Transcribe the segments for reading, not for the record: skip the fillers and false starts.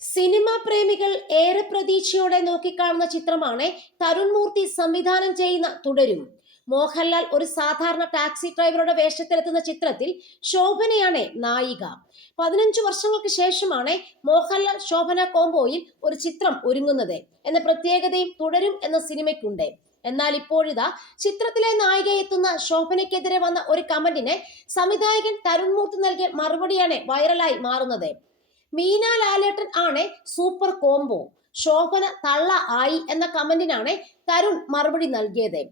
Cinema പ്രേമികൾ ഏറെ പ്രതീക്ഷയോടെ നോക്കിക്കാണുന്ന ചിത്രമാണ് തരുൺ മൂർത്തി സംവിധാനം ചെയ്യുന്ന തുടരും. മോഹൻലാൽ ഒരു സാധാരണ ടാക്സി ഡ്രൈവറുടെ വേഷത്തിലെത്തുന്ന ചിത്രത്തിൽ ശോഭനയാണ് നായിക. 15 വർഷങ്ങൾക്ക് ശേഷമാണ് മോഹൻലാൽ ശോഭന കോംബോയിൽ ഒരു ചിത്രം ഒരുങ്ങുന്നത് എന്ന പ്രത്യേകതയും തുടരും എന്ന സിനിമയ്ക്കുണ്ട്. എന്നാൽ ഇപ്പോഴിതാ ചിത്രത്തിലെ നായിക എത്തുന്ന ശോഭനയ്ക്കെതിരെ വന്ന ഒരു കമന്റിന് സംവിധായകൻ തരുൺ മൂർത്തി നൽകിയ മറുപടിയാണ് വൈറലായി മാറുന്നത്. മീന ലാലേട്ടൻ ആണ് സൂപ്പർ കോംബോ, ശോഭന തള്ള ആയി എന്ന കമന്റിനാണ് തരുൺ മറുപടി നൽകിയത്.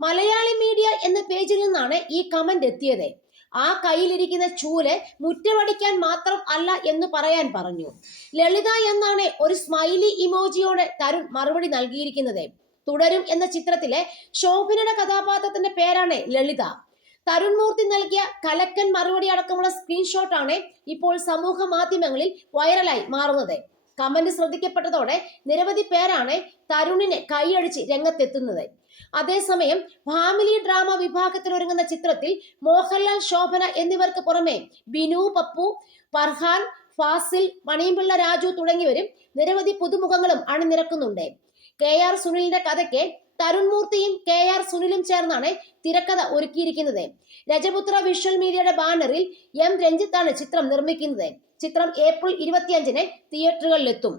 മലയാളി മീഡിയ എന്ന പേജിൽ നിന്നാണ് ഈ കമന്റ് എത്തിയത്. ആ കയ്യിലിരിക്കുന്ന ചൂല് മുറ്റമടിക്കാൻ മാത്രം അല്ല എന്ന് പറയാൻ പറഞ്ഞു. ലളിത എന്നാണ് ഒരു സ്മൈലി ഇമോജിയോടെ തരുൺ മറുപടി നൽകിയിരിക്കുന്നത്. തുടരും എന്ന ചിത്രത്തിലെ ശോഭനയുടെ കഥാപാത്രത്തിന്റെ പേരാണ് ലളിത. തരുൺ മൂർത്തി നൽകിയ കലക്കൻ മറുപടി അടക്കമുള്ള സ്ക്രീൻഷോട്ടാണ് ഇപ്പോൾ സമൂഹ മാധ്യമങ്ങളിൽ വൈറലായി മാറുന്നത്. കമന്റ് ശ്രദ്ധിക്കപ്പെട്ടതോടെ നിരവധി പേരാണ് തരുണിനെ കൈയടിച്ച് രംഗത്തെത്തുന്നത്. അതേസമയം ഫാമിലി ഡ്രാമ വിഭാഗത്തിൽ ഒരുങ്ങുന്ന ചിത്രത്തിൽ മോഹൻലാൽ, ശോഭന എന്നിവർക്ക് പുറമെ ബിനു, പപ്പു, ഫർഹാൻ, ഫാസിൽ, മണിയമ്പിള്ള രാജു തുടങ്ങിയവരും നിരവധി പുതുമുഖങ്ങളും അണിനിരക്കുന്നുണ്ട്. KR സുനിലിന്റെ കഥയ്ക്ക് തരുൺ മൂർത്തിയും KR സുനിലും ചേർന്നാണ് തിരക്കഥ ഒരുക്കിയിരിക്കുന്നത്. രജപുത്ര വിഷ്വൽ മീഡിയയുടെ ബാനറിൽ M രഞ്ജിത്താണ് ചിത്രം നിർമ്മിക്കുന്നത്. ചിത്രം ഏപ്രിൽ 25-ന് തിയേറ്ററുകളിലെത്തും.